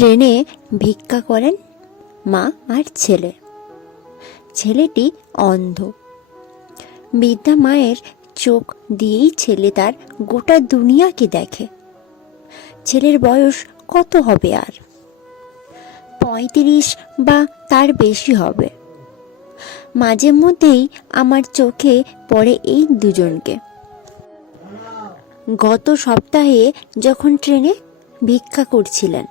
ট্রেনে ভিক্ষা করেন মা আর ছেলে। ছেলেটি অন্ধ। বৃদ্ধা মায়ের চোখ দিয়েই ছেলে তার গোটা দুনিয়াকে দেখে। ছেলের বয়স কত হবে আর? 35 বা তার বেশি হবে। মাঝে মধ্যেই আমার চোখে পড়ে এই দুজনকে। গত সপ্তাহে যখন ট্রেনে ভিক্ষা করছিলেন,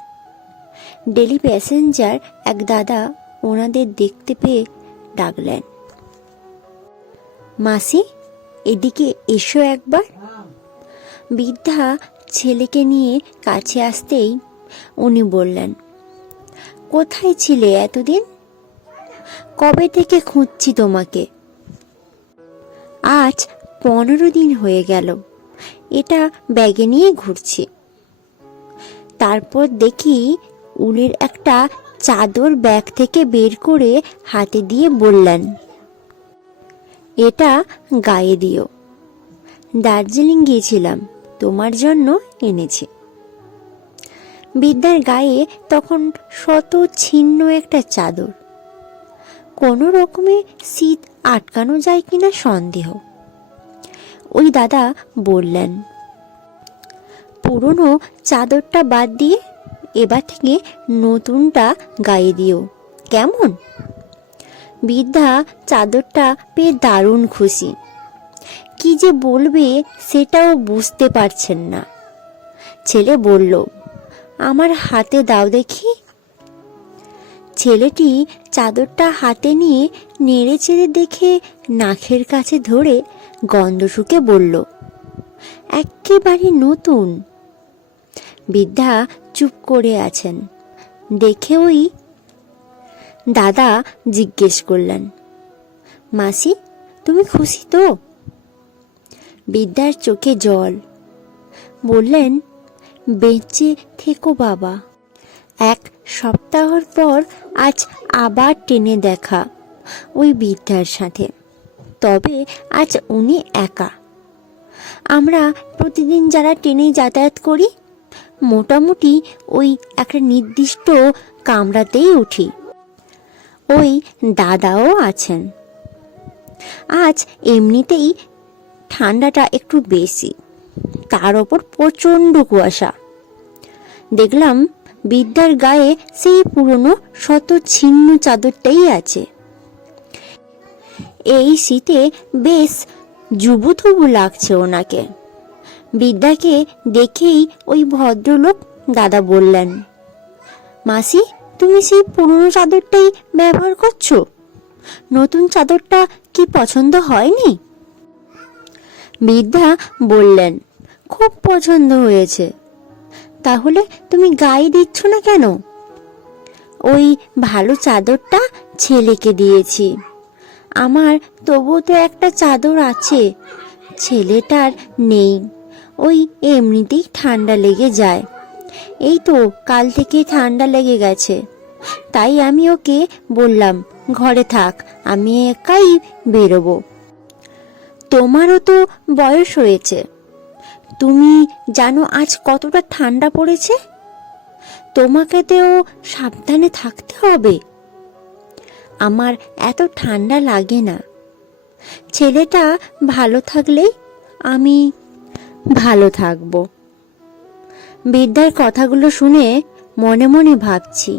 ডেলি প্যাসেঞ্জার এক দাদা ওনাদের দেখতে পেয়ে ডাকলেন, মাসি এদিকে এসো একবার। বৃদ্ধা ছেলেকে নিয়ে কাছে আসতেই উনি বললেন, কোথায় ছিলে এতদিন? কবে থেকে খুঁজছি তোমাকে। আজ 15 দিন হয়ে গেল এটা ব্যাগে নিয়ে ঘুরছি। তারপর দেখি উলের একটা চাদর ব্যাগ থেকে বের করে হাতে দিয়ে বললেন, এটা গায়ে দিও। দার্জিলিং গিয়েছিলাম, তোমার জন্য এনেছি। বৃদ্ধার গায়ে তখন শত ছিন্ন একটা চাদর। কোনো রকমে শীত আটকানো যায় কিনা সন্দেহ। ওই দাদা বললেন, পুরনো চাদরটা বাদ দিয়ে এবার থেকে নতুনটা গায়ে দিও, কেমন? বৃদ্ধা চাদরটা পেয়ে দারুণ খুশি। কি যে বলবে সেটাও বুঝতে পারছেন না। ছেলে বলল, আমার হাতে দাও দেখি। ছেলেটি চাদরটা হাতে নিয়ে নেড়ে চেড়ে দেখে নাকের কাছে ধরে গন্ধ শুকে বলল, একেবারে নতুন। বৃদ্ধা চুপ করে আছেন দেখে ওই দাদা জিজ্ঞেস করলেন, মাসি তুমি খুশি তো? বৃদ্ধার চোখে জল। বললেন, বেঁচে থেকো বাবা। 1 সপ্তাহর পর আজ আবার ট্রেনে দেখা ওই বৃদ্ধার সাথে। তবে আজ উনি একা। আমরা প্রতিদিন যারা ট্রেনে যাতায়াত করি মোটামুটি ওই একটা নির্দিষ্ট কামরাতেই উঠি। ওই দাদাও আছেন। আজ এমনিতেই ঠান্ডাটা একটু বেশি, তার ওপর প্রচণ্ড কুয়াশা। দেখলাম বৃদ্ধার গায়ে সেই পুরনো শত ছিন্ন চাদরটাই আছে। এই শীতে বেশ জুবুথুবু লাগছে ওনাকে। বৃদ্ধাকে দেখেই ওই ভদ্রলোক দাদা বললেন, মাসি তুমি সেই পুরনো চাদরটাই ব্যবহার করছো? নতুন চাদরটা কি পছন্দ হয়নি? বৃদ্ধা বললেন, খুব পছন্দ হয়েছে। তাহলে তুমি গায়ে দিচ্ছ না কেন? ওই ভালো চাদরটা ছেলেকে দিয়েছি। আমার তবুও তো একটা চাদর আছে, ছেলেটার নেই। ওই এমনিতেই ঠান্ডা লেগে যায়। এই তো কাল থেকে ঠান্ডা লেগে গেছে, তাই আমি ওকে বললাম ঘরে থাক, আমি একাই বেরোবো। তোমারও তো বয়স হয়েছে, তুমি জানো আজ কতটা ঠান্ডা পড়েছে। তোমাকেতেও সাবধানে থাকতে হবে। আমার এত ঠান্ডা লাগে না। ছেলেটা ভালো থাকলেই আমি ভালো থাকব। বৃদ্ধার কথাগুলো শুনে মনে মনে ভাবছি,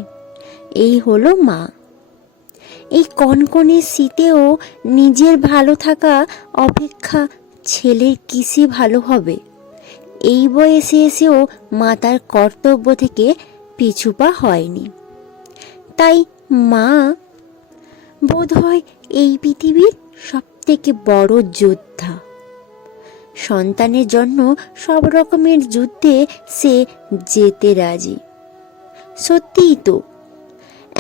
এই হলো মা। এই কনকনে শীতেও নিজের ভালো থাকা অপেক্ষা ছেলের কিসে ভালো হবে। এই বয়সে এসেও মা তার কর্তব্য থেকে পিছুপা হয়নি। তাই মা বোধহয় এই পৃথিবীর সবথেকে বড় যোদ্ধা। সন্তানের জন্য সব রকমের যুদ্ধে সে যেতে রাজি। সত্যিই তো,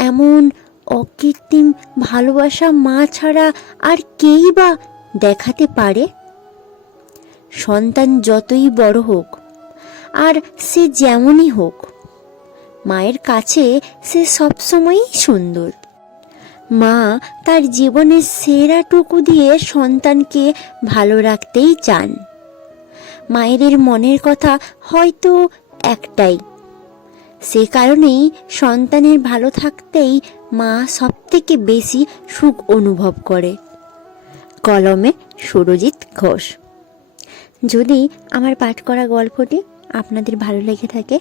এমন অকৃত্রিম ভালোবাসা মা ছাড়া আর কেই বা দেখাতে পারে? সন্তান যতই বড় হোক আর সে যেমনই হোক, মায়ের কাছে সে সবসময়ই সুন্দর। মা তার জীবনের সেরাটুকু দিয়ে সন্তানকে ভালো রাখতেই চান। মায়েদের মনের কথা হয়তো একটাই, সে কারণেই সন্তানের ভালো থাকতেই মা সবথেকে বেশি সুখ অনুভব করে। কলমে সুরজিৎ ঘোষ। যদি আমার পাঠ করা গল্পটি আপনাদের ভালো লেগে থাকে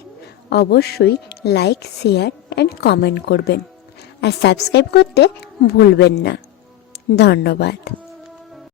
অবশ্যই লাইক, শেয়ার অ্যান্ড কমেন্ট করবেন আর সাবস্ক্রাইব করতে ভুলবেন না। ধন্যবাদ।